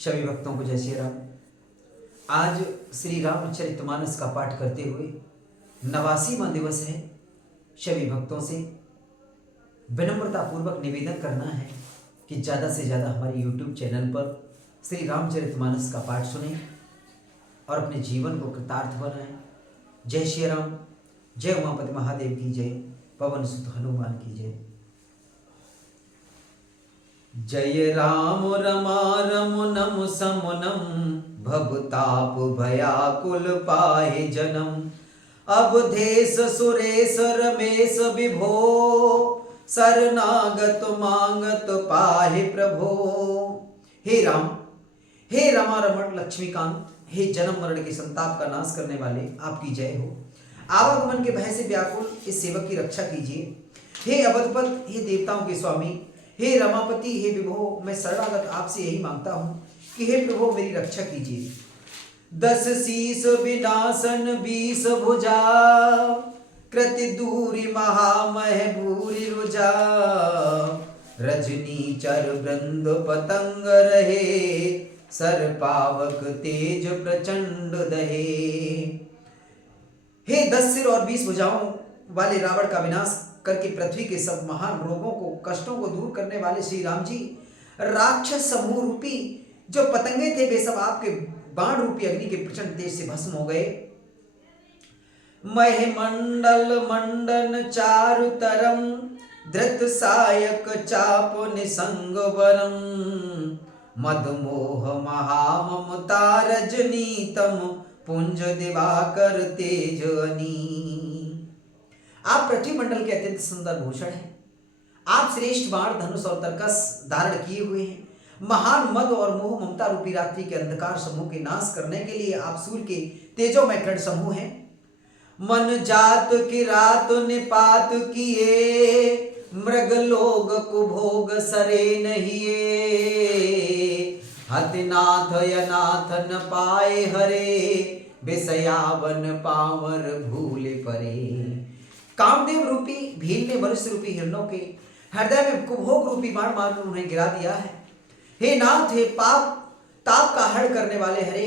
सभी भक्तों को जय श्री राम। आज श्री रामचरितमानस का पाठ करते हुए 89वां दिवस है। सभी भक्तों से विनम्रता पूर्वक निवेदन करना है कि ज़्यादा से ज़्यादा हमारे YouTube चैनल पर श्री रामचरितमानस का पाठ सुनें और अपने जीवन को कृतार्थ बनाएं। जय श्री राम। जय उमापति महादेव की जय। पवन सुत हनुमान की जय। जय राम रमा रमुनम समुनम भवताप भयाकुल पाहि जनम अवधेश सुरेश रमेश विभो शरणागत मांगत पाहि प्रभो। हे राम, हे रमा रमण लक्ष्मीकांत, हे जन्म मरण के संताप का नाश करने वाले, आपकी जय हो। आवागमन के भय से व्याकुल इस सेवक की रक्षा कीजिए। हे अवधपत, हे देवताओं के स्वामी, हे रमापति, हे विभो, मैं शरणागत आपसे यही मांगता हूँ कि हे प्रभु मेरी रक्षा कीजिए। 10 शीस विनाशन 20 भुजा कृति दूरी महामह भूरि रुजा रजनी चर वृंद पतंग रहे सर पावक तेज प्रचंड दहे। हे 10 सिर और 20 भुजाओं वाले रावण का विनाश करके पृथ्वी के सब महान रोगों को कष्टों को दूर करने वाले श्री राम जी, राक्षस समूह रूपी जो पतंगे थे वे सब आपके बाण रूपी अग्नि के प्रचंड तेज से भस्म हो गए। मह मंडल मंडन चारु तरम धृत सायक चाप निसंग वरम मदमोह महाममता रजनीतम पुंज दिवाकर तेज अनी। आप पृथ्वी मंडल के अत्यंत सुंदर भूषण हैं। आप श्रेष्ठ बाण धनुष और तरकस धारण किए हुए हैं। महान मद और मोह ममता रूपी रात्रि के अंधकार समूह के नाश करने के लिए आप सूर्य के तेजोमय किरण समूह हैं। मन जात की रात निपात किए मृग लोग कुभोग सरे नहिए हतिनाथ यनाथ न पाए हरे विषयावन पावर भूले परे। कामदेव रूपी भील ने मनुष्य रूपी हिरणों के हृदय में कुभोग रूपी बाण मारकर उन्हें गिरा दिया है। हे नाथ, हे पाप ताप का हरण करने वाले हरे,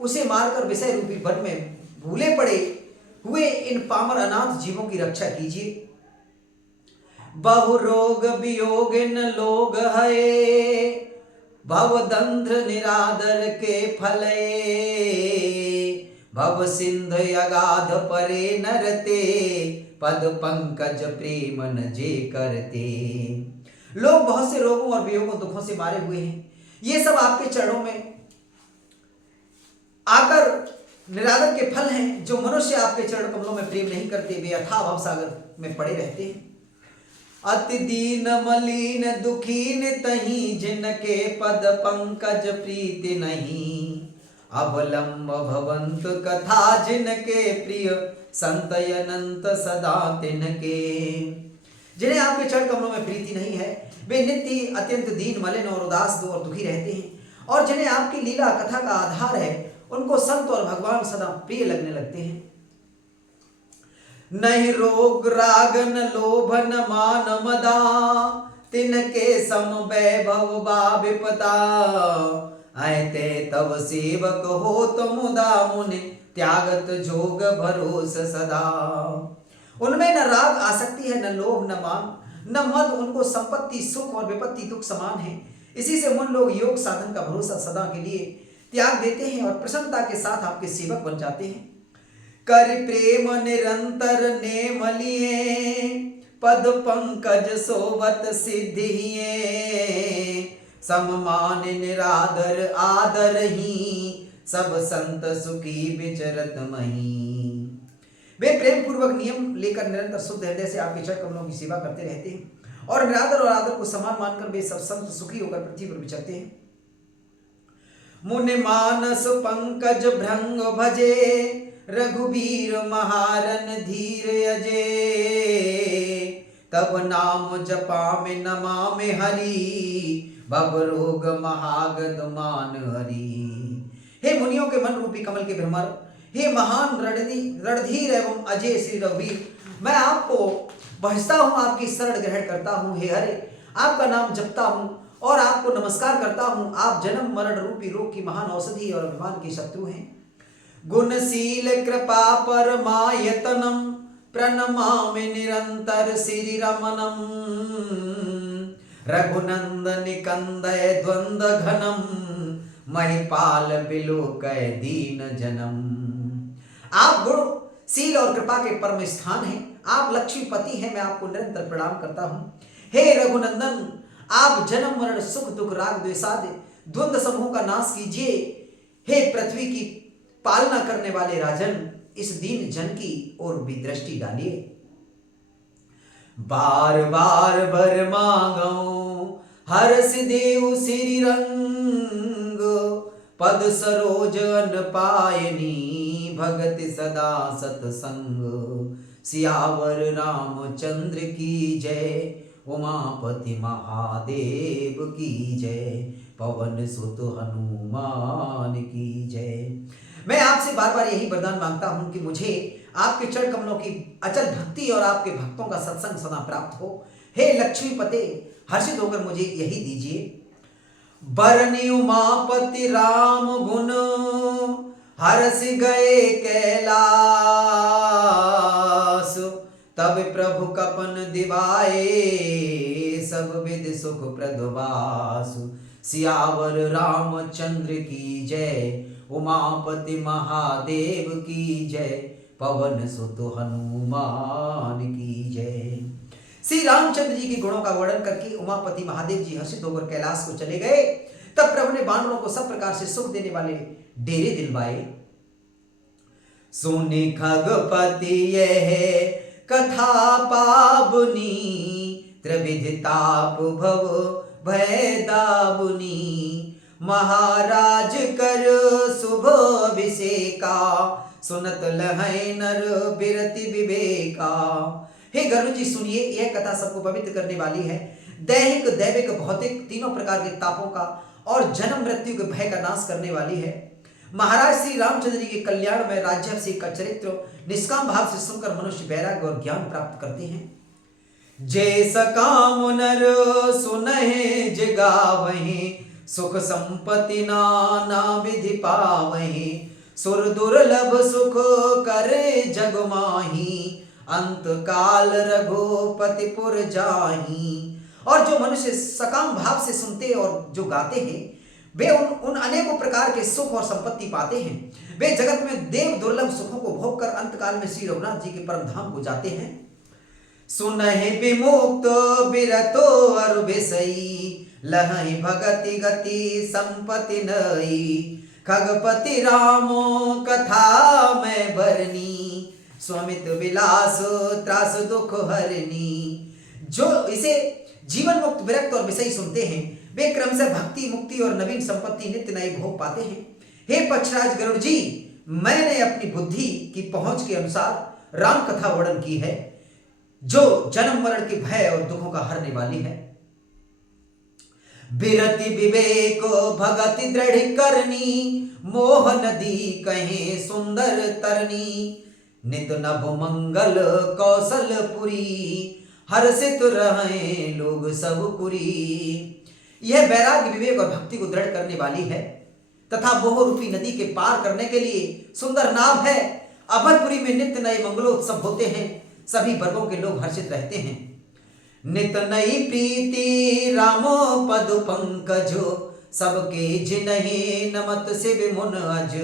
उसे मारकर विषय रूपी वन में भूले पड़े हुए इन पामर अनाथ जीवों की रक्षा कीजिए। बहु रोग वियोग न लोग है भवदंध्र निरादर के फले भव सिंध अगाध परे नरते पद पंकज प्रेम न जे करते। लोग बहुत से रोगों और वियोगों दुखों से मारे हुए हैं। ये सब आपके चरणों में आकर निरादर के फल हैं। जो मनुष्य आपके चरण कमलों में प्रेम नहीं करते वे अथाह भव सागर में पड़े रहते हैं। अति दीन मलिन दुखीन तहीं जिनके पद पंकज प्रीति नहीं अवलंब भवंत कथा जिनके प्रिय संत अनंत सदा तिनके। जिन्हें आपके चरण कमलों में प्रीति नहीं है वे नित्य अत्यंत दीन मलिन और उदास दो और दुखी रहते हैं। और जिन्हें आपकी लीला कथा का आधार है उनको संत और भगवान सदा प्रिय लगने लगते हैं। नहीं रोग राग न लोभ न मान मदा तिनके सम वैभव बा विपदा आयते तव सेवक हो तो मुदा मुनि त्यागत जोग भरोस सदा। उनमें न राग आसक्ति है, न लोभ, न मान, न मद। उनको संपत्ति सुख और विपत्ति दुख समान है। इसी से उन लोग योग साधन का भरोसा सदा के लिए त्याग देते हैं और प्रसन्नता के साथ आपके सेवक बन जाते हैं। कर प्रेम निरंतर नेम लिए पद पंकज सोबत सिद्धिए सम्मान निरादर आदर ही सब संत सुखी विचरत मही। वे प्रेम पूर्वक नियम लेकर निरंतर शुद्ध हृदय से आपके चरण कमलों की सेवा करते रहते हैं और निरादर और आदर को समान मानकर वे सब संत सुखी होकर पृथ्वी पर विचरते हैं। मुनि मानस पंकज भृंग भजे रघुबीर महारन धीर अजे तब नाम जपा में नमा में हरि भव रोग महागद मान हरि। हे मुनियों के मन रूपी कमल के भ्रमर, हे महान रणधीर एवं अजय श्री रघुवीर, मैं आपको भजता हूँ, आपकी शरण ग्रहण करता हूँ। हे हरे, आपका नाम जपता हूँ और आपको नमस्कार करता हूं। आप जन्म मरण रूपी रोग की महान औषधि और अभिमान के शत्रु हैं। गुणशील कृपा परमायतनम प्रणमामि निरंतर श्री रमणम। रघुनंदन कंदय द्वंद्व घनम महिपाल बिलोकय दीन जनम। आप गुणशील और कृपा के परम स्थान हैं। आप लक्ष्मीपति हैं। मैं आपको निरंतर प्रणाम करता हूं। हे रघुनंदन, आप जन्म मरण सुख दुख राग द्वेषादि द्वंद्व समूह का नाश कीजिए। हे पृथ्वी की पालना करने वाले राजन, इस दीन जन की ओर भी दृष्टि डालिए। बार बार बर मांगो हर्ष देव श्री रंग। पद सरोज अन पायनी भगत सदा सतसंग। सियावर रामचंद्र की जय, उमापति महादेव की जय, पवन सुत हनुमान की जय। मैं आपसे बार बार यही वरदान मांगता हूं कि मुझे आपके चरण कमलों की अचल भक्ति और आपके भक्तों का सत्संग सदा प्राप्त हो। हे लक्ष्मीपते, हर्षित होकर मुझे यही दीजिए। बरनी उमापति राम गुण, हर्ष गए कैलास। तब प्रभु कपन दिवाए, सब विधि सुख प्रदवास। सियावर रामचंद्र की जय, उमापति महादेव की जय, पवन सुत हनुमान की जय। श्री रामचंद्र जी के गुणों का वर्णन करके उमापति महादेव जी हर्षित होकर कैलाश को चले गए। तब प्रभु ने वानरों को सब प्रकार से सुख देने वाले डेरे दिलवाए। सुनि खगपति यह कथा पावनी, त्रिविधि ताप भव भय दाबुनी। महाराज कर शुभ अभिषेका, सुनत लहै नर बिरति विवेका। हे गरुड़ जी, सुनिए, यह कथा सबको पवित्र करने वाली है। दैहिक दैविक भौतिक तीनों प्रकार के तापों का और जन्म मृत्यु के भय का नाश करने वाली है। महाराज श्री रामचंद्र जी के कल्याण में राज्यभिषेक का चरित्र निष्काम भाव से सुनकर मनुष्य वैराग्य और ज्ञान प्राप्त करते हैं। जैस काम नर सुनहि जगावहि, सुख संपत्ति नाना विधि पावहि। सुर दुर्लभ सुख करे जग माही, अंत काल रघुपति पुर जाही। और जो मनुष्य सकाम भाव से सुनते और जो गाते हैं, वे उन अनेकों प्रकार के सुख और संपत्ति पाते हैं। वे जगत में देव दुर्लभ सुखों को भोग कर अंत काल में श्री रघुनाथ जी के परम धाम को जाते हैं। सुनहि विमुक्त बिरतो अरु बिसई, लहहि भगति गति संपत्ति नई। खगपति रामो कथा में बरनी, स्वामित विलास त्रास दुख हरनी। जो इसे जीवन मुक्त विरक्त और विषयी सुनते हैं, वे क्रमशः भक्ति मुक्ति और नवीन संपत्ति नित्य नए भोग पाते हैं। हे पक्षराज गरुड़ जी, मैंने अपनी बुद्धि की पहुंच के अनुसार राम कथा वर्णन की है, जो जन्म मरण के भय और दुखों का हरने वाली है। बिरति विवेक भगति दृढ़ करनी, मोह नदी कहे सुंदर तरनी। नित नभ मंगल कौशलपुरी, हर्षित रहे लोग सब पुरी। यह वैराग्य विवेक और भक्ति को दृढ़ करने वाली है तथा मोह रूपी नदी के पार करने के लिए सुंदर नाव है। अभयपुरी में नित्य नए मंगलोत्सव होते हैं, सभी वर्गों के लोग हर्षित रहते हैं। नित नई प्रीति रामो पद पंकजो, सबके जिनहि नमत शिव मुन अज।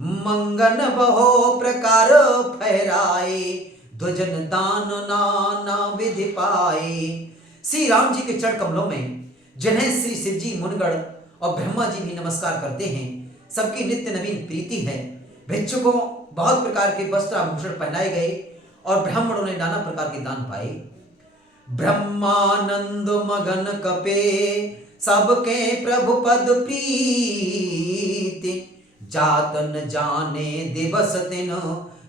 मंगन बहो प्रकार फहराए, ध्वजन दान नाना विधि पाए। श्री राम जी के चरण कमलों में जिन्हें श्री शिव जी मुनगढ़ और ब्रह्मा जी भी नमस्कार करते हैं, सबकी नित्य नवीन प्रीति है। भिक्षुकों बहुत प्रकार के वस्त्र आभूषण पहनाए गए और ब्राह्मणों ने नाना प्रकार के दान पाए। ब्रह्मानंद मगन कपे, सबके प्रभु पद प्रीति। जातन जाने दिवस दिन,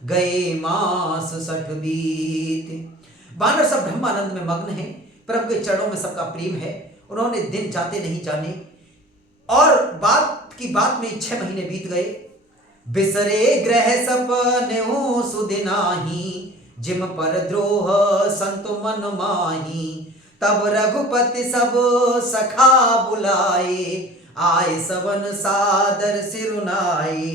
गए मास 60 बीत। वानर सब ब्रह्मानंद में मग्न हैं, प्रभु के चरणों में सबका प्रेम है। उन्होंने दिन जाते नहीं जाने और बात की बात में 6 महीने बीत गए। बिसरे ग्रह सपने सुदिनाही, जिम पर द्रोह संत मन माही। तब रघुपति सब सखा बुलाए, आए सवन सादर सिरुनाए।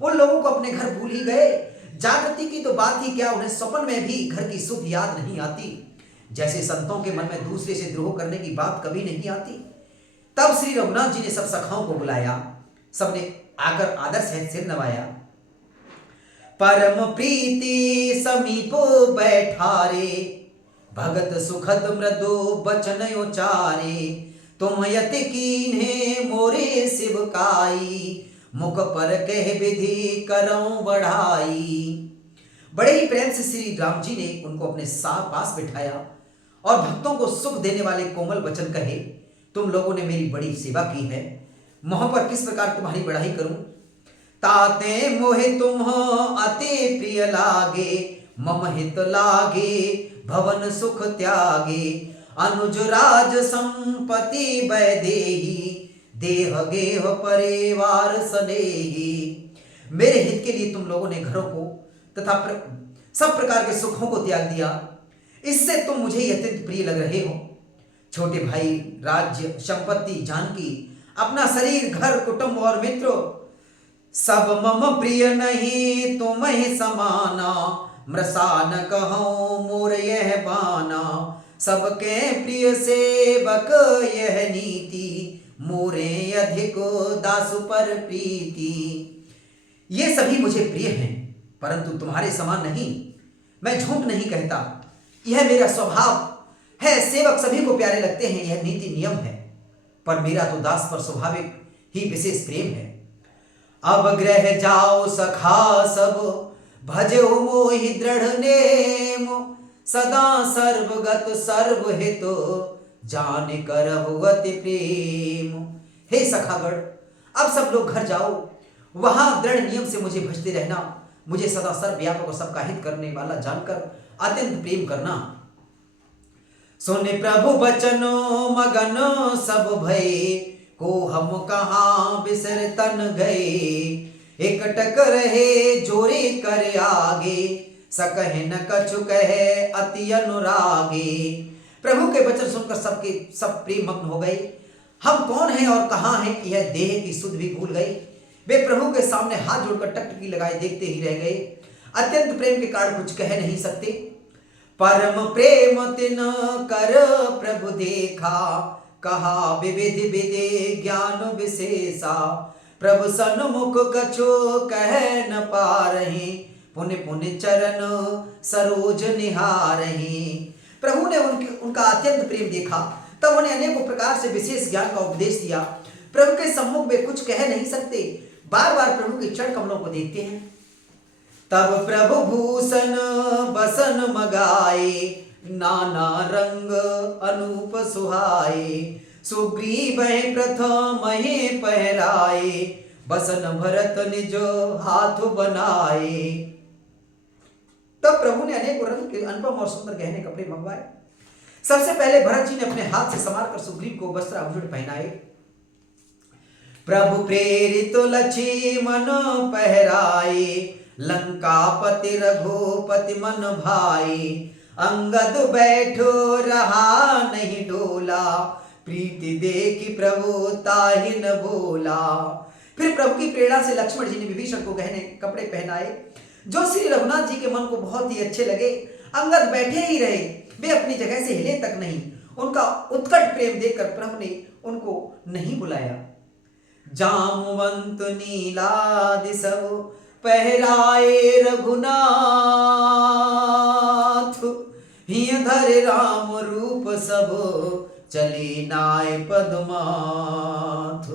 उन लोगों को अपने घर भूल ही गए। जागृति की तो बात ही क्या, उन्हें स्वप्न में भी घर की सुध याद नहीं आती। जैसे संतों के मन में दूसरे से द्रोह करने की बात कभी नहीं आती। तब श्री रघुनाथ जी ने सब सखाओं को बुलाया, सबने आकर आदर सहित सिर नवाया। परम प्रीति समीप बैठारे, भगत सुखद मृदु बचन उचारे। तुम यति कीन्हे मोरे शिवकाई, मुख पर कह विधि करऊं बढ़ाई। बड़े ही प्रेम से श्री राम जी ने उनको अपने साथ पास बिठाया और भक्तों को सुख देने वाले कोमल वचन कहे। तुम लोगों ने मेरी बड़ी सेवा की है, मोह पर किस प्रकार तुम्हारी बढ़ाई करूं। ताते मोहे तुम अति प्रिय लागे, मम हित लागे भवन सुख त्यागे। अनुज राज संपत्ति वैदेही, देह गेह परिवार सनेही। मेरे हित के लिए तुम लोगों ने घरों को तथा सब प्रकार के सुखों को त्याग दिया, इससे तुम मुझे अत्यंत प्रिय लग रहे हो। छोटे भाई, राज्य, संपत्ति, जानकी, अपना शरीर, घर, कुटुंब और मित्र सब मम प्रिय नहीं, तुम ही समाना। मृषा न कहो मोर यह बाना, सबके प्रिय सेवक यह नीति। मोरे अधिक दासु पर प्रीति। ये सभी मुझे प्रिय हैं, परंतु तुम्हारे समान नहीं। मैं झूठ नहीं कहता, यह मेरा स्वभाव है। सेवक सभी को प्यारे लगते हैं, यह नीति नियम है। पर मेरा तो दास पर स्वाभाविक ही विशेष प्रेम है। अब ग्रह जाओ सखा सब, भजो मोहि दृढ़ नेम। सदा सर्वगत सर्वहित, जान करहु अति प्रेम। हे सखागण, अब सब लोग घर जाओ, वहां दृढ़ नियम से मुझे भजते रहना। मुझे सदा सर्वव्यापक और सबका हित करने वाला जानकर अत्यंत प्रेम करना। सुने प्रभु बचनो मगन सब भये, को हम कहाँ बिसर तन गए। एकटक रहे जोरे कर आगे, सकहे न कछु कहे अति अनुरागे। प्रभु के वचन सुनकर सबके सब प्रेम मग्न हो गए। हम कौन हैं और कहाँ हैं, यह देह की सुध भी भूल गए। वे प्रभु के सामने हाथ जोड़कर टकटकी लगाए देखते ही रह गए। अत्यंत प्रेम के कारण कुछ कह नहीं सकते। परम प्रेम तिन कर प्रभु देखा, कहा विविध विधि ज्ञान विशेषा। प्रभु सन्मुख कछु कह न पारहि, पुण्य पुण्य चरण सरोज निहारहि। प्रभु ने उनका अत्यंत प्रेम देखा, तब उन्हें अनेकों प्रकार से विशेष ज्ञान का उपदेश दिया। प्रभु के सम्मुख वे कुछ कह नहीं सकते, बार बार प्रभु के चरण कमलों को देखते हैं। तब प्रभु भूषण बसन मगाए, नाना रंग अनूप सुहाए। सुग्रीव प्रथम पहराए, बसन भरत निज हाथ बनाए। तब प्रभु ने अनेक रंग के अनुपम और सुंदर गहने कपड़े मंगवाए। सबसे पहले भरत जी ने अपने हाथ से संवार कर सुग्रीव को वस्त्र आभूषण पहनाए। प्रभु प्रेरित लक्ष्मण पहराए, लंकापति रघुपति मन भाई। अंगद बैठो रहा नहीं डोला, प्रीति देखी प्रभु ताहि न बोला। फिर प्रभु की प्रेरणा से लक्ष्मण जी ने विभीषण को गहने कपड़े पहनाए, जो श्री रघुनाथ जी के मन को बहुत ही अच्छे लगे। अंगद बैठे ही रहे, वे अपनी जगह से हिले तक नहीं। उनका उत्कट प्रेम देखकर प्रभु ने उनको नहीं बुलाया। जामवंत नीलादि सब पहराए रघुनाथ, हिय धरे राम रूप सब चले नाय पद्माथ।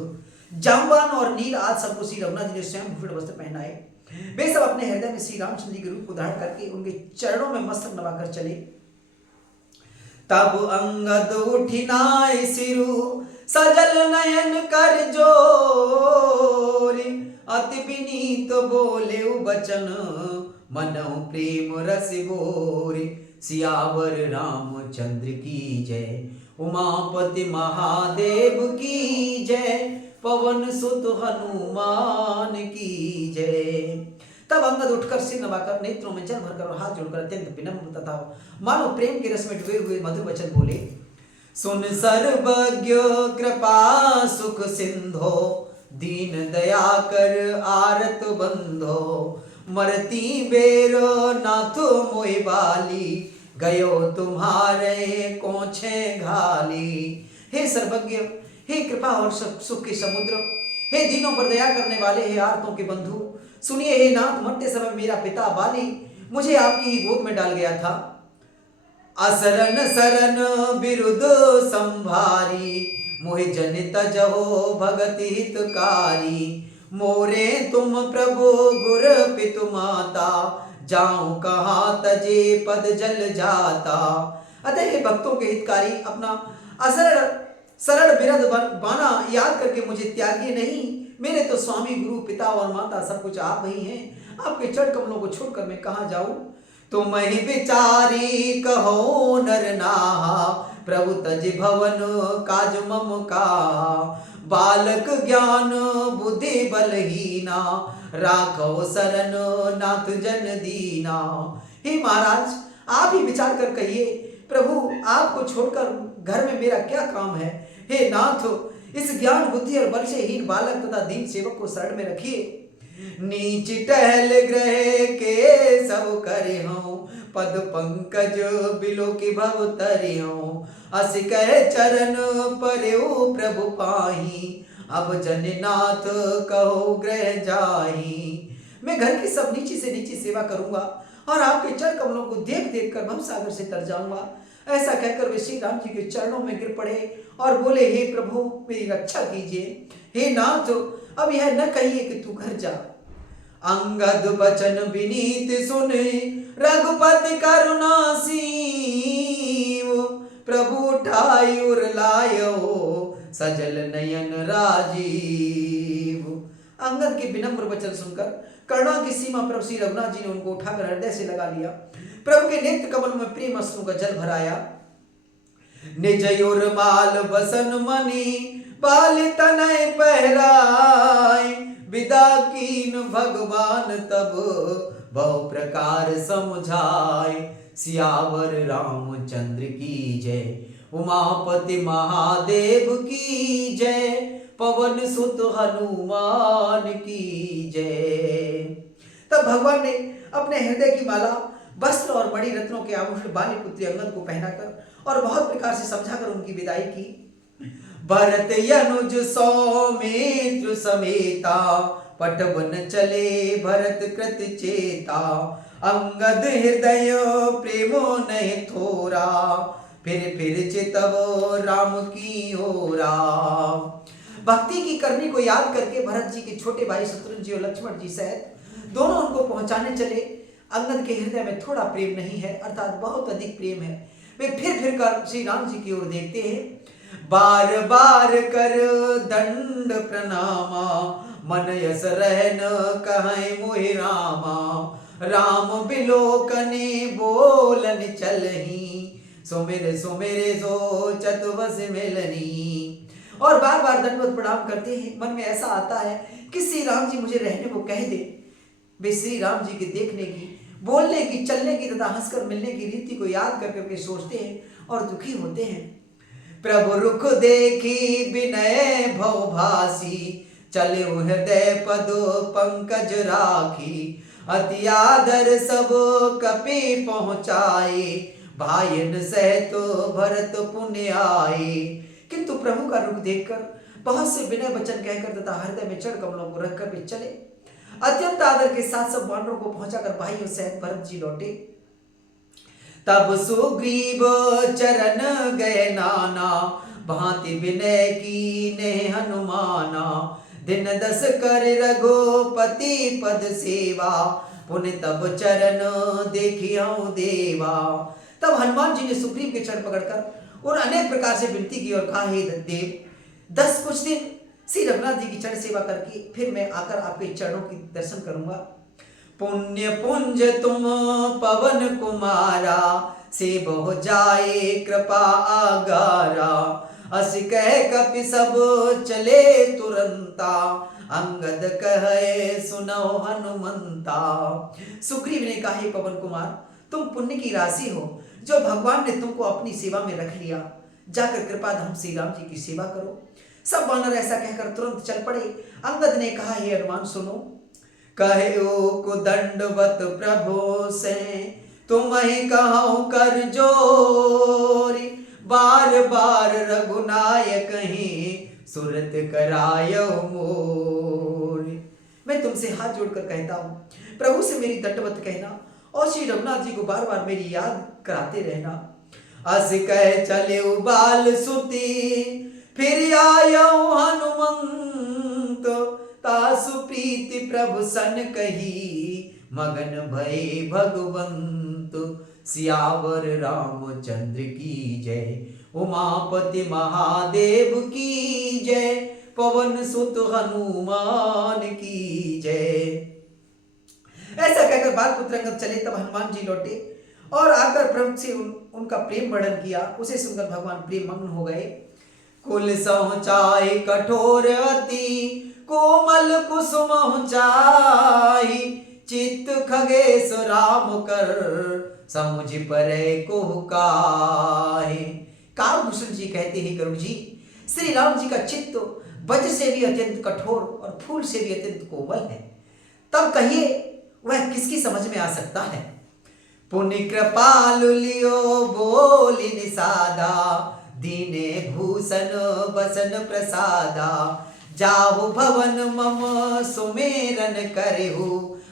जामवान और नील आज सबको श्री रघुनाथ जी ने स्वयं भूषण वस्त्र पहनाए। वे सब अपने हृदय में श्री रामचंद्र जी के रूप को धारण करके उनके चरणों में मस्तक नवाकर चले। तब अंगद उठिनाय सिरु, सजल नयन कर जोरी। अति विनीत बोले बचन, मनहु प्रेम रस बोरे। सियावर रामचंद्र की जय, उमापति महादेव की जय। पवन सुत हनुमान की जय। तब अंगद उठकर सिर नवाकर नेत्रों में जल भरकर और हाथ जोड़कर अत्यंत विनम्र तथा मानो प्रेम के रस में डूबे हुए मधुर वचन बोले। सुन सर्वज्ञ कृपा सुख सिंधो, दीन दया कर आरत बंधो। मरती बेर नाथ मोहि बाली, गयो तुम्हारे कोछे घाली। हे सर्वज्ञ, हे कृपा और सुख के समुद्र, हे दीनों पर दया करने वाले, हे आर्तों के बंधु, सुनिए हे नाथ, मरते समय मेरा पिता बाली मुझे आपकी ही गोद में डाल गया था। असरन सरन बिरुद संभारी, मोहि जन तजहो भगति हितकारी। मोरे तुम प्रभु गुर पितु माता, जाऊं कहाँ तजे पद जल जाता। अतः हे भक्तों के हितकारी, अपना असरण सरल बिरद बाना याद करके मुझे त्यागिए नहीं। मेरे तो स्वामी गुरु पिता और माता सब कुछ आप ही हैं। आपके चरण कमलों को छोड़कर मैं कहाँ जाऊं। तुम ही विचारी कहो नर नाहा, प्रभु तज भवन काज मम का। बालक ज्ञान बुद्धि बलहीना, राखो शरण नाथ जन दीना। हे महाराज, आप ही विचार कर कहिए, प्रभु आपको छोड़कर घर में मेरा क्या काम है। हे नाथ, इस ज्ञान बुद्धि और बल से हीन बालक तथा दीन सेवक को शरण में रखिए। नीच टहल ग्रह के सब करे हूँ, पद पंकज बिलो की भव तरि हूँ। अस कह चरण परेऊ प्रभु पाही, अब जननाथ कहो ग्रह जाही। मैं घर की सब नीची से नीची सेवा करूंगा और आपके चरण कमलों को देख देख कर भव सागर से तर जाऊंगा। ऐसा कहकर वे श्री राम जी के चरणों में गिर पड़े और बोले, हे प्रभु मेरी रक्षा कीजिए। हे नाथ, अब यह न कहिए कि तू घर जा। अंगद बचन विनीत सुन, रघुपति करुणा सीव। प्रभु उठाई उर लायो, सजल नयन राजीव। अंगद के विनम्र वचन सुनकर करुणा की सीमा प्रभु श्री रघुनाथ जी ने उनको उठाकर हृदय से लगा लिया। प्रभु के नेत्र कमल में प्रेम अश्रु का जल भराया। निज युर माल बसन मणि, बाल तनय पहराय। विदा कीन भगवान तब, बहु प्रकार समझाय। सियावर रामचंद्र की जय, उमापति महादेव की जय। पवन सुत हनुमान की जय। तब भगवान ने अपने हृदय की माला, वस्त्र और मणि रत्नों के आभूषण बाली पुत्री अंगद को पहनाकर और बहुत प्रकार से समझाकर उनकी विदाई की। भरत अनुज सौमित्र समेता, पटवन चले भरत कृत चेता। अंगद हृदय प्रेमो नहीं थोरा, फिर चितव राम की ओरा। भक्ति की करनी को याद करके भरत जी के छोटे भाई शत्रुघ्न जी और लक्ष्मण जी सहित दोनों उनको पहुंचाने चले। अंगद के हृदय में थोड़ा प्रेम नहीं है, अर्थात बहुत अधिक प्रेम है। वे फिर कर श्री राम जी की ओर देखते हैं। बार बार कर दंड प्रणामा, मन यस रहन कहें मोहि रामा। राम बिलोकने बोलन चलही, सुमिर सुमिर सोचत बस मिलनी। और बार बार दंडवत प्रणाम करते हैं। मन में ऐसा आता है कि श्री राम जी मुझे रहने को कह दे। वे श्री राम जी के देखने की, बोलने की, चलने की तथा हंसकर मिलने की रीति को याद कर करके सोचते हैं और दुखी होते हैं। प्रभु रुख देखी विनय भव भासी, चले हृदय पद पंकज राखी। अति आदर सब कपि पहुँचाए, भायन सहित भरत पुण्य आए। किंतु प्रभु का रुख देखकर बहुत से विनय वचन कहकर तथा हृदय में चरण कमलों को रखकर वे चले। अत्यंत आदर के साथ सब वानरों को पहुंचाकर भाइयों सहित भरत जी लौटे। तब सुग्रीव चरण गए नाना, भांति विनय की ने हनुमाना। दिन 10 कर रघुपति पद सेवा, पुण्य तब चरण देखियो देवा। तब हनुमान जी ने सुग्रीव के चरण पकड़कर और अनेक प्रकार से विनती की और कहा, हे देव, 10 कुछ दिन श्री रघुनाथ जी की चरण सेवा करके फिर मैं आकर आपके चरणों की दर्शन करूंगा। पुण्य पुंज तुम पवन कुमारा, से बहु जाए कृपा आगारा। अस कह कपि सब चले तुरंता, अंगद कहे सुनो हनुमंता। सुग्रीव ने कहा, हे पवन कुमार, तुम पुण्य की राशि हो जो भगवान ने तुमको अपनी सेवा में रख लिया। जाकर कृपाधाम श्री राम जी की सेवा करो। सब वानर ऐसा कहकर तुरंत चल पड़े। अंगद ने कहा, हे हनुमान सुनो, कहो को दंडवत प्रभु से, तुम ही कहो कर जोरी, बार बार रघुनायक ही सुरत करायो मोरी। मैं तुमसे हाथ जोड़कर कहता हूं, प्रभु से मेरी दंडवत कहना और श्री रघुनाथ जी को बार बार मेरी याद कराते रहना। अस कह चले बाल सुती, फिर आयो हनुमंत, तासु प्रीति प्रभु सन कही, मगन भय भगवंत। सियावर रामचंद्र की जय, उमापति महादेव की जय, पवन सुत हनुमान की जय। ऐसा कहकर बाल पुत्र अंगद चले। तब हनुमान जी लौटे और आकर प्रभु से उनका प्रेम वर्णन किया। उसे सुनकर भगवान प्रेम मग्न हो गए। कुल सहुचाई कठोर अति, कोमल कुसुम चाही, चित्त खगेश राम कर, समुझ परे को काहे। कालभूषण जी कहते हैं, करुण जी, श्री राम जी का चित्त वज्र से भी अत्यंत कठोर और फूल से भी अत्यंत कोमल है। तब कहिए वह किसकी समझ में आ सकता है। पुण्य कृपालु लियो बोली निषादा, दीने भूषण बसन प्रसादा, जाहु भवन मम सुमेरन करेहु,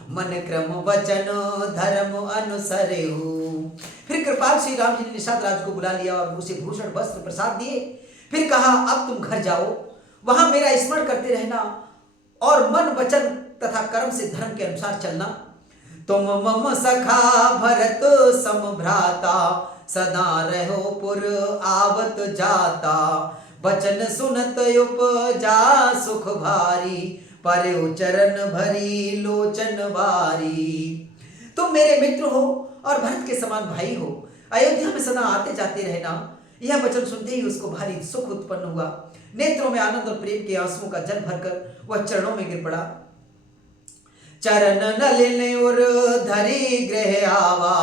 मन क्रम वचन धर्म अनुसरेहु। फिर कृपाल श्री राम जी ने निषाद राज को बुला लिया और उसे भूषण वस्त्र प्रसाद दिए। फिर कहा, अब तुम घर जाओ, वहां मेरा स्मरण करते रहना और मन वचन तथा कर्म से धर्म के अनुसार चलना। तुम मम सखा भरत सम भ्राता, सदा रहो पुर आवत जाता, बचन सुनत उपजा सुख भारी, परे चरण भरी लोचन वारी। तुम मेरे मित्र हो और भरत के समान भाई हो, अयोध्या में सदा आते जाते रहना। यह वचन सुनते ही उसको भारी सुख उत्पन्न हुआ। नेत्रों में आनंद और प्रेम के आंसुओं का जल भरकर वह चरणों में गिर पड़ा। चरण नलिन उर धरी गृह आवा,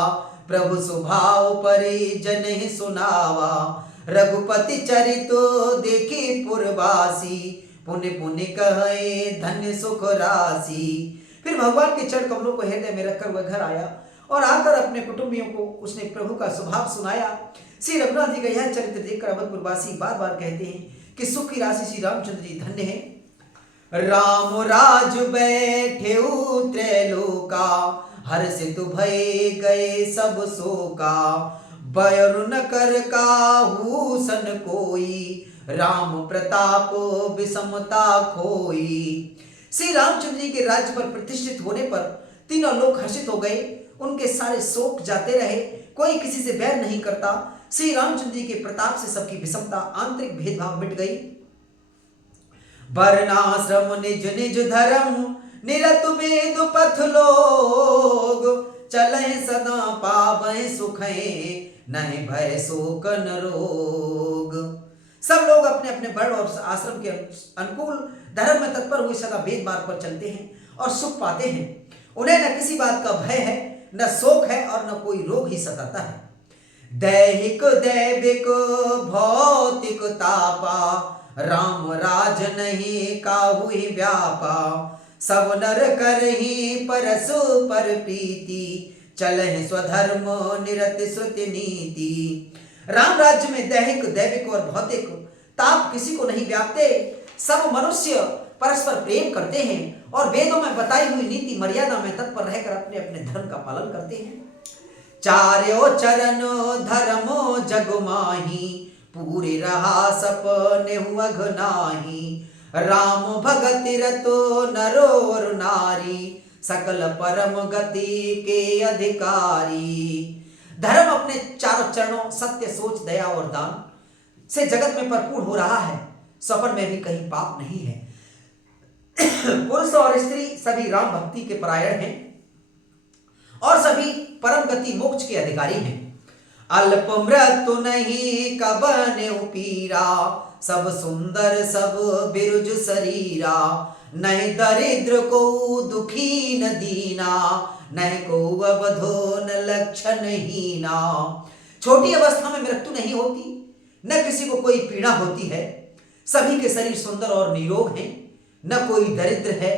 प्रभु सुभाव परि जन ही सुनावा, रघुपति चरितो देखी पुरवासी, पुण्य पुण्य कहे धन्य सुख राशि। फिर भगवान के चरण कमलों को हृदय में रखकर वह घर आया और आकर अपने कुटुंबियों को उसने प्रभु का स्वभाव सुनाया। श्री रघुनाथ जी का यह चरित्र देखकर अवधपुरवासी बार बार कहते हैं कि सुख की राशि श्री रामचंद्र जी धन्य है। राम राज बैठे त्रैलोका, हर्षित भय गए सब शोका, बयरु न कर काहू सन कोई, राम प्रताप विषमता खोई। श्री रामचंद्र जी के राज्य पर प्रतिष्ठित होने पर तीनों लोग हर्षित हो गए, उनके सारे शोक जाते रहे, कोई किसी से बैर नहीं करता। श्री रामचंद्र जी के प्रताप से सबकी विषमता आंतरिक भेदभाव मिट गई। वर्णाश्रम निज निज धर्म, निरत वेद पथ लोग, चले सदा पावै सुखै, नहीं भय शोकन रोग। सब लोग अपने अपने वर्ण और आश्रम के अनुकूल धर्म में तत्पर हुए सदा वेद मार्ग पर चलते हैं और सुख पाते हैं। उन्हें न किसी बात का भय है, न शोक है और न कोई रोग ही सताता है। दैहिक दैविक भौतिक तापा, राम राज नहीं काहू ही व्यापा, सब नर कर ही परसु पर प्रीति, चलहि स्वधर्म निरत श्रुति नीति। राम राज्य में दैहिक दैविक और भौतिक ताप किसी को नहीं व्यापते। सब मनुष्य परस्पर प्रेम करते हैं और वेदों में बताई हुई नीति मर्यादा में तत्पर रहकर अपने अपने धर्म का पालन करते हैं। चार्यो चरण धर्मो जग माही, पूरे रहा सपने अघनाही, राम भगति रतो नरो और नारी, सकल परम गति के अधिकारी। धर्म अपने चारों चरणों सत्य सोच दया और दान से जगत में भरपूर हो रहा है। स्वप्न में भी कहीं पाप नहीं है। पुरुष और स्त्री सभी राम भक्ति के परायण हैं और सभी परम गति मोक्ष के अधिकारी हैं। अल्प मृत्यु नहीं कबने पीरा, सब सुंदर सब बिरुज शरीरा, नहीं दरिद्र को दुखी न दीना, नहीं को अवधो न लक्षण हीना। छोटी अवस्था में मृत्यु नहीं होती, न किसी को कोई पीड़ा होती है, सभी के शरीर सुंदर और निरोग हैं, न कोई दरिद्र है,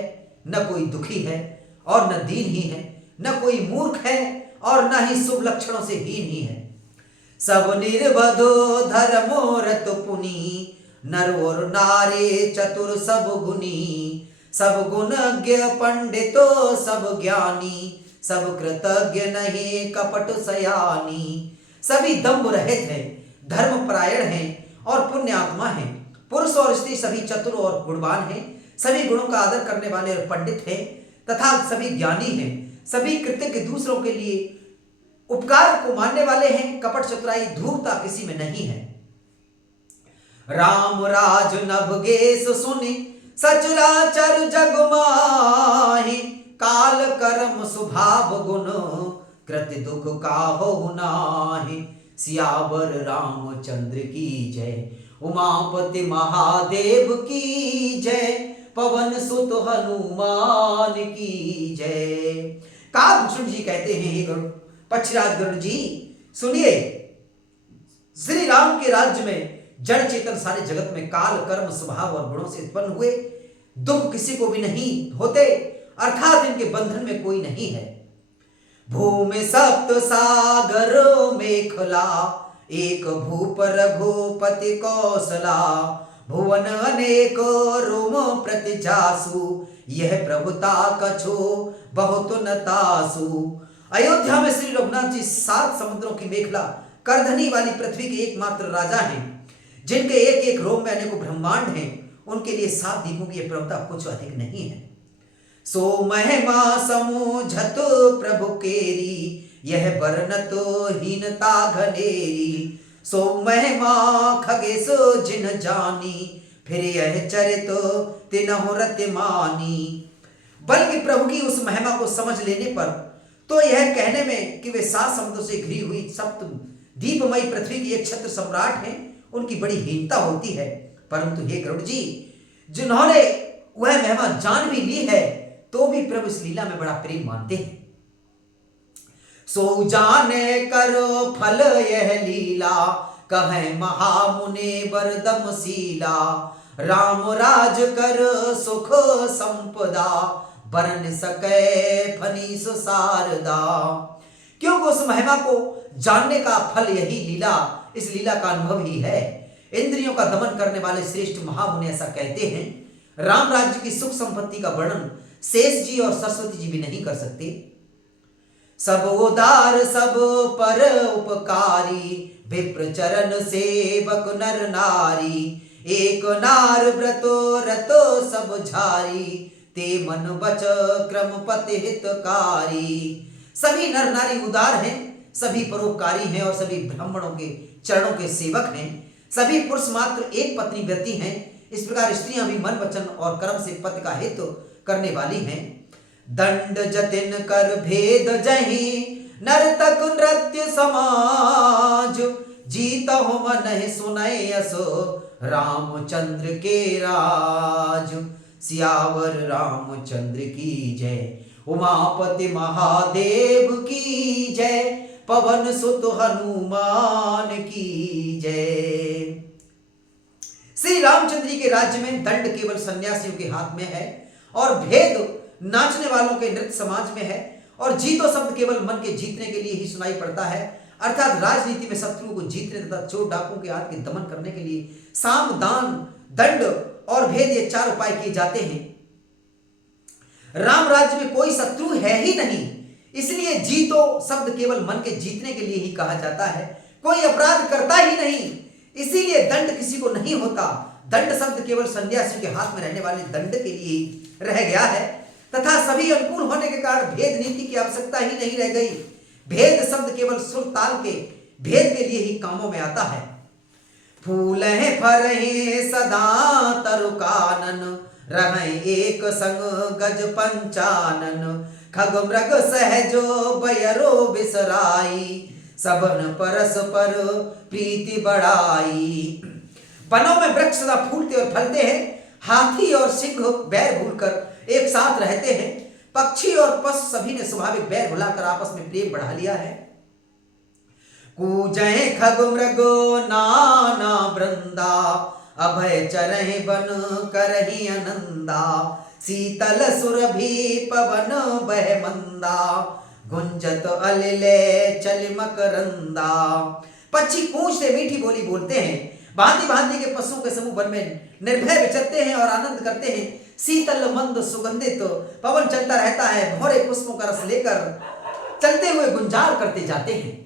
न कोई दुखी है और न दीनहीन है, न कोई मूर्ख है और न ही शुभ लक्षणों से हीन ही है। सब निर्बधो धर्मो रत पुनि, नर और नारी चतुर सब गुनी, सब गुणज्ञ पंडितो सब ज्ञानी, सब कृतज्ञ नहीं कपट सयानी। सभी दम्भ रहित हैं, धर्म परायण हैं और पुण्य आत्मा हैं। पुरुष और स्त्री सभी चतुर और गुणवान हैं, सभी गुणों का आदर करने वाले और पंडित हैं तथा सभी ज्ञानी हैं। सभी कृतज्ञ दूसरों के लिए उपकार को मानने वाले हैं, कपट चतुराई धूर्तता किसी में नहीं है। राम राज नभगेश सुनि, सचराचर जग माहि, काल कर्म स्वभाव गुण, कृति दुख काहु नाहि। सियावर रामचंद्र की जय, उमापति महादेव की जय, पवन सुत हनुमान की जय। काकभूषण जी कहते हैं, हे गरुड़ पक्षराज गरुड़ जी सुनिए, श्री राम के राज्य में जड़ चेतन सारे जगत में काल कर्म स्वभाव और गुणों से उत्पन्न हुए, दुख किसी को भी नहीं होते, अर्थात इनके बंधन में कोई नहीं है। भूमि सप्त सागर मेखला, एक भूप रघुपति कौशला, भुवन अनेक रोम प्रति जासु, यह प्रभुता कछो बहुत न तासु। अयोध्या में श्री रघुनाथ जी 7 समुद्रों की मेखला करधनी वाली पृथ्वी के एकमात्र राजा हैं, जिनके एक एक रोम में अनेकों ब्रह्मांड हैं। उनके लिए 7 दीपों की प्रभुता कुछ अधिक नहीं है। सो महिमा समूझत प्रभु केरी, यह बरनत हीनता घनेरी। सो महिमा खगेश जिन जानी, फिर यह चरित तिनहु रति मानी। बल्कि प्रभु की उस महिमा को समझ लेने पर तो यह कहने में कि वे 7 समुद्रों से घिरी हुई सप्त दीपमयी पृथ्वी के एक छत्र सम्राट हैं, उनकी बड़ी हीनता होती है। परंतु हे गरुड़ जी, जिन्होंने वह महिमा जान भी ली है तो भी प्रभु इस लीला में बड़ा प्रेम मानते हैं। सो जाने करो फल यह लीला, कहे महामुनि बरदम सीला। राम राज कर सुख संपदा, बरन सके फनीस शारदा। क्योंकि उस महिमा को जानने का फल यही लीला, इस लीला का अनुभव ही है। इंद्रियों का दमन करने वाले श्रेष्ठ महामुनि ऐसा कहते हैं। राम राज्य की सुख संपत्ति का वर्णन शेष जी और सरस्वती जी भी नहीं कर सकते। सब उदार सब पर उपकारी, विप्र चरण सेवक नर नारी। एक नार व्रतो रतो सब झारी, ते मन बच क्रम पति हितकारी। सभी नर नारी उदार हैं, सभी परोपकारी हैं और सभी ब्राह्मणों के चरणों के सेवक हैं। सभी पुरुष मात्र एक पत्नी व्रती हैं। इस प्रकार स्त्रियां भी मन वचन और कर्म से पति का हित करने वाली हैं। दंड जतिन कर भेद जहि, नर्तक नृत्य समाज। जीता हो मन सुनय असो, रामचंद्र के राज। सियावर रामचंद्र की जय, उमापति महादेव की जय, पवन सुत हनुमान की जय। श्री रामचंद्र जी के राज्य में दंड केवल सन्यासियों के हाथ में है और भेद नाचने वालों के नृत्य समाज में है। और जीतो शब्द केवल मन के जीतने के लिए ही सुनाई पड़ता है, अर्थात राजनीति में शत्रुओं को जीतने तथा चोर डाकुओं के हाथ के दमन करने के लिए साम दान दंड और भेद ये 4 उपाय किए जाते हैं। राम राज्य में कोई शत्रु है ही नहीं, इसलिए जीतो शब्द केवल मन के जीतने के लिए ही कहा जाता है। कोई अपराध करता ही नहीं, इसीलिए दंड किसी को नहीं होता। दंड शब्द केवल सन्यासियों के हाथ में रहने वाले दंड के लिए ही रह गया है तथा सभी अनुकूल होने के कारण भेद नीति की आवश्यकता ही नहीं रह गई। भेद शब्द केवल सुर ताल के भेद के लिए ही कामों में आता है। फूल फरहे सदा तरु कानन, रहे एक संग गज पंचानन। खग मृग सहजो बयरो बिसराई, सबन परस पर प्रीति बढ़ाई। वनों में वृक्ष सदा फूलते और फलते हैं। हाथी और सिंह बैर भूलकर एक साथ रहते हैं। पक्षी और पशु सभी ने स्वाभाविक बैर भुलाकर आपस में प्रेम बढ़ा लिया है। कूजय खग मृग नाना वृंदा, अभय चरहि बन करहि आनंदा। शीतल सुरभि पवन बह मंदा, गुंजत अलिले चल मकरंदा। पक्षी पूंछ से मीठी बोली बोलते हैं, भांति भांति के पशुओं के समूह वन में निर्भय विचरते हैं और आनंद करते हैं। शीतल मंद सुगंधित पवन चलता रहता है, भौरे पुष्पों का रस लेकर चलते हुए गुंजार करते जाते हैं।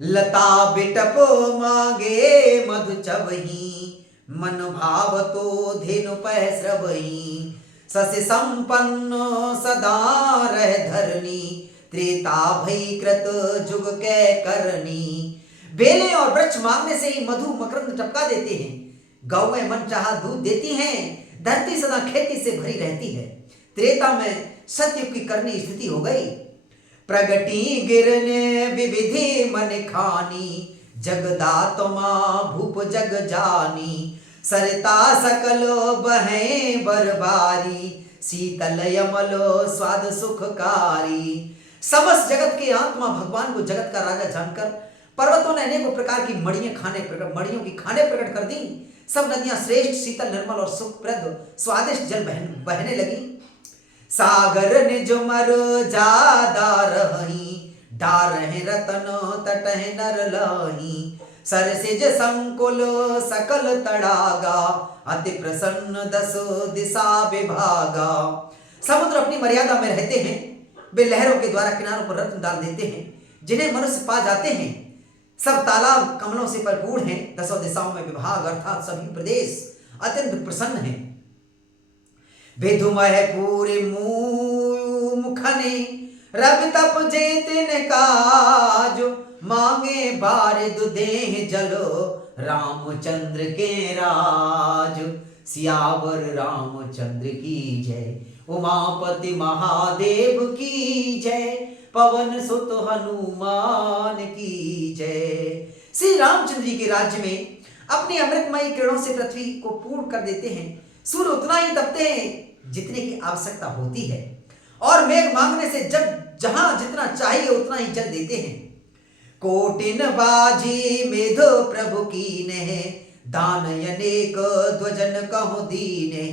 लता बिटप मांगे मधु चबही, मन भाव तो धेनु पह स्रवही। सस्य संपन्न सदा रह धरनी, त्रेता भई कृत जुग कै करनी। बेलें और वृक्ष मांगने से ही मधु मकरंद टपका देते हैं, गौएं मन चाहा दूध देती हैं, धरती सदा खेती से भरी रहती है। त्रेता में सतयुग की करनी स्थिति हो गई। प्रगति गिरने विविधि मन खानी, जगदात्मा भूप जग जानी। सरता सकल बहें बरबारी, शीतल यमल स्वाद सुखकारी। समस्त जगत के आत्मा भगवान को जगत का राजा जानकर पर्वतों ने अनेकों प्रकार की मड़ियों की खाने प्रकट कर दी। सब नदियां श्रेष्ठ शीतल निर्मल और सुखप्रद स्वादिष्ट जल बहने लगी। सागर निज मर जादा रही, डारहि रतन तटहि नर लही। सरसिज संकुल सकल तड़ागा, अति प्रसन्न दस दिशा विभागा। समुद्र अपनी मर्यादा में रहते हैं, वे लहरों के द्वारा किनारों पर रत्न डाल देते हैं, जिन्हें मनुष्य पा जाते हैं। सब तालाब कमलों से भरपूर हैं, दसों दिशाओं में विभाग अर्थात सभी प्रदेश अत्यंत प्रसन्न हैं। विधुमय पूरे मुखने, रवि तप जेतिन काज। मांगे बारिद देह जलो, रामचंद्र के राज। सियावर रामचंद्र की जय, उमापति महादेव की जय। पवन सुत हनुमान की जय। श्री रामचंद्र जी के राज्य में अपनी अमृतमयी किरणों से पृथ्वी को पूर्ण कर देते हैं। सूर्य उतना ही तपते हैं जितने की आवश्यकता होती है, और मेघ मांगने से जब जहां जितना चाहिए उतना ही जल देते हैं। कोटिन बाजी मेधो प्रभु कीने, दान अनेक ध्वजन कहु दीने।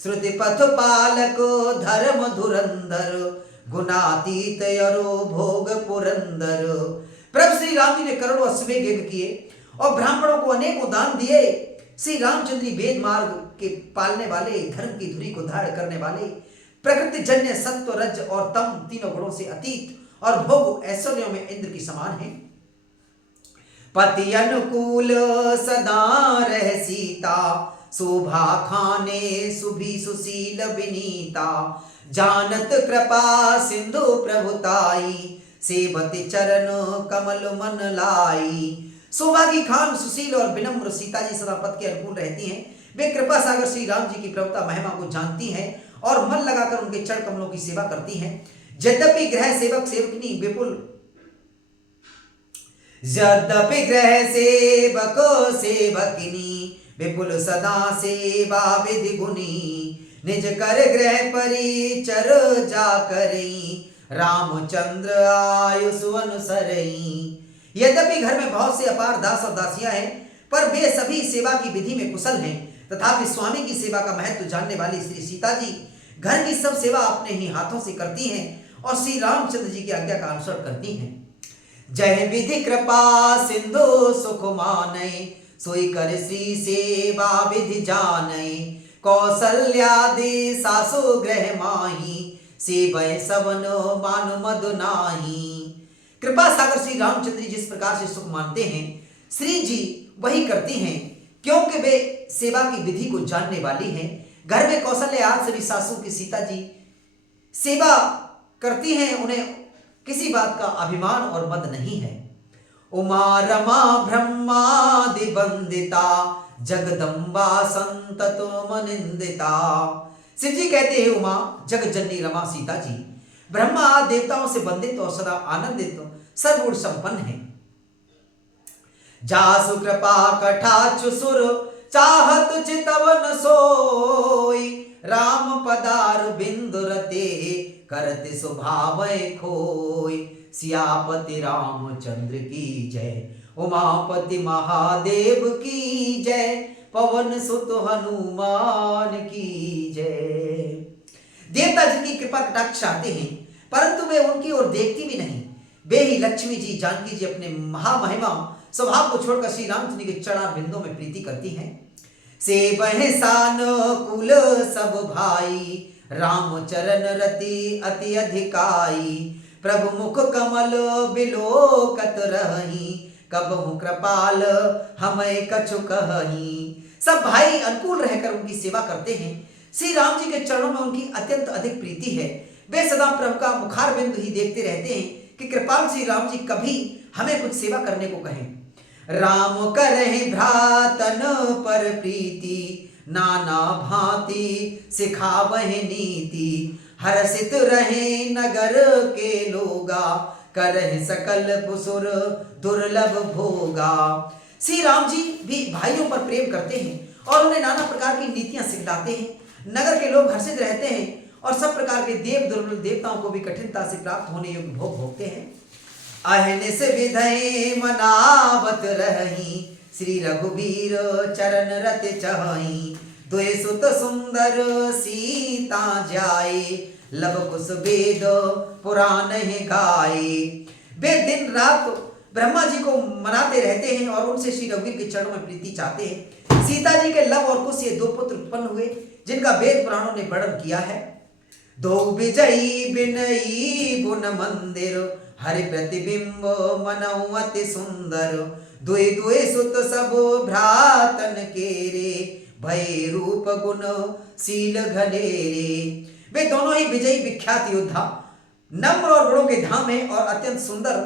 श्रुति पथ पालक धर्म धुरंधर, गुणातीत यरो भोग पुरंदर। प्रभु श्री राम जी ने करोड़ों अश्वमेध यज्ञ किए और ब्राह्मणों को अनेकों दान दिए। श्री रामचंद्र वेद मार्ग के पालने वाले, धर्म की धुरी को धारण करने वाले, प्रकृति जन्य सत्व रज और तम तीनों गुणों से अतीत और भोग ऐश्वर्यों में इंद्र की समान है। पति अनुकूल सदा रह सीता, शोभा खाने सुभी सुशील विनीता। जानत कृपा सिंधु प्रभुताई, सेवति चरण कमल मन लाई। शोभा की खान सुशील और विनम्र सीता जी सदा पद के अनुकूल रहती हैं। वे कृपा सागर श्री राम जी की प्रभुता महिमा को जानती हैं और मन लगाकर उनके चरण कमलों की सेवा करती हैं। यद्यपि ग्रह सेवक सेवकनी विपुल यद्यपि ग्रह सेवक सेवकिनी, विपुल सदा सेवा विधि गुनी। निज कर ग्रह परिचर जा करी, रामचंद्र आयुष अनुसरई। यद्यपि घर में बहुत से अपार दास और दासियां हैं, पर वे सभी सेवा की विधि में कुशल हैं। तथापि स्वामी की सेवा का महत्व जानने वाली श्री सीता जी घर की सब सेवा अपने ही हाथों से करती हैं और श्री रामचंद्र जी की आज्ञा का अनुसरण करती हैं। जय विधि कृपा सिंधु सुख मानै, सोई कर श्री सेवा विधि जानै। कौसल्यादि सासु ग्रह माही, सेवय सवन मानु मद नाही। कृपा सागर श्री रामचंद्र जी जिस प्रकार से सुख मानते हैं, श्री जी वही करती हैं, क्योंकि वे सेवा की विधि को जानने वाली हैं। घर में कौशल्या आदि सभी सासू की सीता जी सेवा करती हैं, उन्हें किसी बात का अभिमान और मद नहीं है। उमा रमा ब्रह्मादि वंदिता, जगदम्बा संतत मनिंदिता। शिव जी कहते हैं उमा जगत जननी रमा सीता जी ब्रह्मा आदि देवताओं से वंदित और सदा आनंदित सर्वगुण संपन्न है। जासु कृपा कटाक्षु सुर, चाहत चितवन सोई। राम पदार बिंदु रते, करते स्वभाव खोई। सियापति रामचंद्र की जय। उमापति महादेव की जय, पवन सुत हनुमान की जय। देवता जिनकी कृपा कटाक्ष चाहते हैं परंतु वे उनकी ओर देखती भी नहीं, वे ही लक्ष्मी जी, जानकी जी अपने महामहिमा स्वभाव को छोड़कर श्री रामचंद्र के चरण बिंदों में प्रीति करती हैं। से बहसान कुल सब भाई, राम चरण रति अति अधिकाई। प्रभु मुख कमल बिलोकत रही, कबहु कृपाल हमें कछु कही। सब भाई अनुकूल रहकर उनकी सेवा करते हैं। श्री राम जी के चरणों में उनकी अत्यंत अधिक प्रीति है। वे सदा प्रभु का मुखार बिंदु ही देखते रहते हैं कि कृपाल श्री राम जी कभी हमें कुछ सेवा करने को कहें। राम करहि भ्रातन पर प्रीति, नाना भांति सिखावहि नीति। हर्षित रहे नगर के लोगा, करहि सकल पुसुर दुर्लभ भोगा। श्री राम जी भी भाइयों पर प्रेम करते हैं और उन्हें नाना प्रकार की नीतियां सिखलाते हैं। नगर के लोग हर्षित रहते हैं और सब प्रकार के देव दुर्लभ देवताओं को भी कठिनता से प्राप्त होने योग्य भोग भोगते हैं। अहनिस विधय मनावत रही, श्री रघुबीर चरण रत चहई। दुए सुत सुंदर सीता जाए, लब कुश वेद पुराण ही गाए। वे दिन रात ब्रह्मा जी को मनाते रहते हैं और उनसे श्री रघुवीर के चरणों में प्रीति चाहते हैं। सीता जी के लव और कुश ये दो पुत्र उत्पन्न हुए जिनका वेद पुराणों ने वर्णन किया है। दो विजयी बिनई गुण मंदिर, हरि प्रतिबिंब मनऊ अति सुंदर। दुए दुए सुत सब भ्रातन केरे, भय रूप गुण शील घनेरे। वे दोनों ही विजयी विख्यात योद्धा, नम्र और गुणों के धाम हैं और अत्यंत सुंदर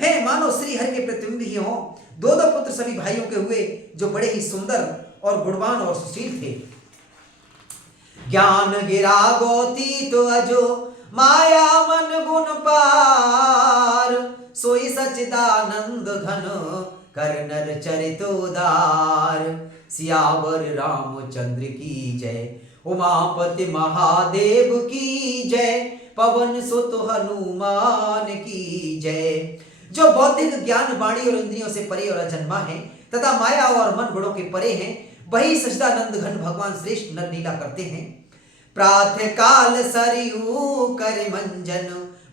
हैं, मानो श्री हरि के प्रतिबिंब ही हों। दो दो पुत्र सभी भाइयों के हुए जो बड़े ही सुंदर और गुणवान और सुशील थे। ज्ञान गिरा गोती तो अजो, माया मन गुण पार। सोई सच्चिदानंद घन, कर नर चरित उदार। सियावर रामचंद्र की जय, उमापति महादेव की जय। पवन सुत हनुमान की जय। जो बौद्धिक ज्ञान वाणी और इंद्रियों से परे और अजन्मा है तथा माया और मन गुणों के परे हैं, वही सच्चिदानंद घन भगवान श्रेष्ठ नर लीला करते हैं। प्रातः काल सरयू कर मंजन,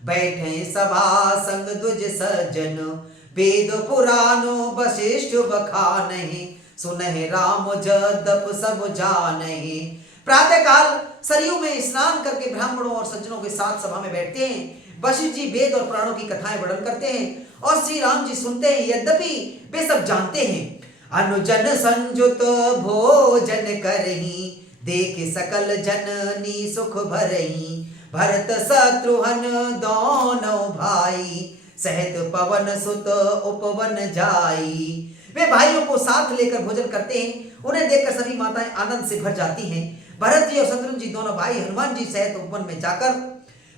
बैठे सभा संग द्विज सज्जन। वेद पुराण वशिष्ठ बखानहि, सुनहि राम जदप सब जानहि। प्रातः काल सरयू में स्नान करके ब्राह्मणों और सज्जनों के साथ सभा में बैठते हैं। वशिष्ठ जी वेद और पुराणों की कथाएं वर्णन करते हैं और श्री राम जी सुनते हैं, यद्यपि वे सब जानते हैं। अनुजन संजुत भोजन करही, देख सकल जननी सुख भरही। भरत शत्रुघ्न दोनों भाई, सहत पवन सुत उपवन जाई। वे भाइयों को साथ लेकर भोजन करते हैं। उन्हें देखकर सभी माताएं आनंद से भर जाती हैं। भरत जी और शत्रुघ्न जी दोनों भाई हनुमान जी सहित उपवन में जाकर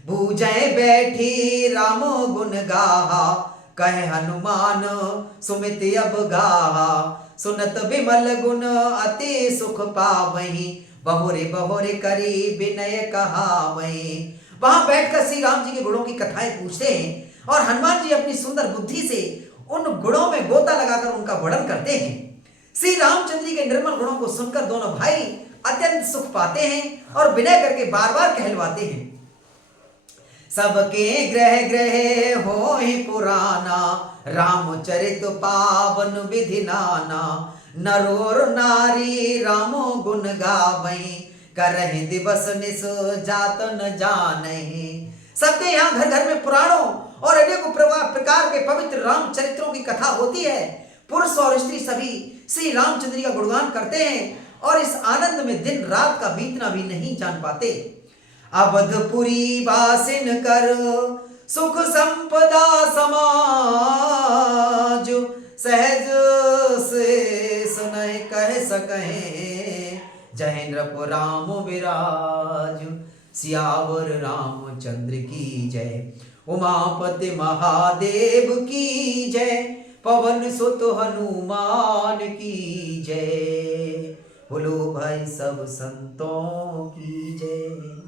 भूजय बैठी राम गुण गाहा। कहे हनुमान सुमित अब गाहा, सुनत विमल गुण अति सुख पावही। बहुरे बहुरे करी विनय कहावही। वहां बैठकर श्री राम जी के गुणों की कथाएं पूछते हैं और हनुमान जी अपनी सुंदर बुद्धि से उन गुणों में गोता लगाकर उनका वर्णन करते हैं। श्री रामचंद्र जी के निर्मल गुणों को सुनकर दोनों भाई अत्यंत सुख पाते हैं और विनय करके बार बार कहलवाते हैं। सबके ग्रह ग्रह हो ही पुराना, रामचरित पावन विधि नाना। नरोर नारी रामो गुण गावई, करहि दिवस निस जात न जानहि। सबके यहाँ घर घर में पुराणों और अनेकों प्रकार के पवित्र राम चरित्रों की कथा होती है। पुरुष और स्त्री सभी श्री रामचंद्र का गुणगान करते हैं और इस आनंद में दिन रात का बीतना भी नहीं जान पाते। अवधपुरी बासिन कर सुख संपदा समाज, सहज से सुनहि कह सकहे, जय नृप राम विराज। सियावर रामचंद्र की जय, उमापति महादेव की जय। पवन सुत हनुमान की जय। बोलो भाई सब संतों की जय।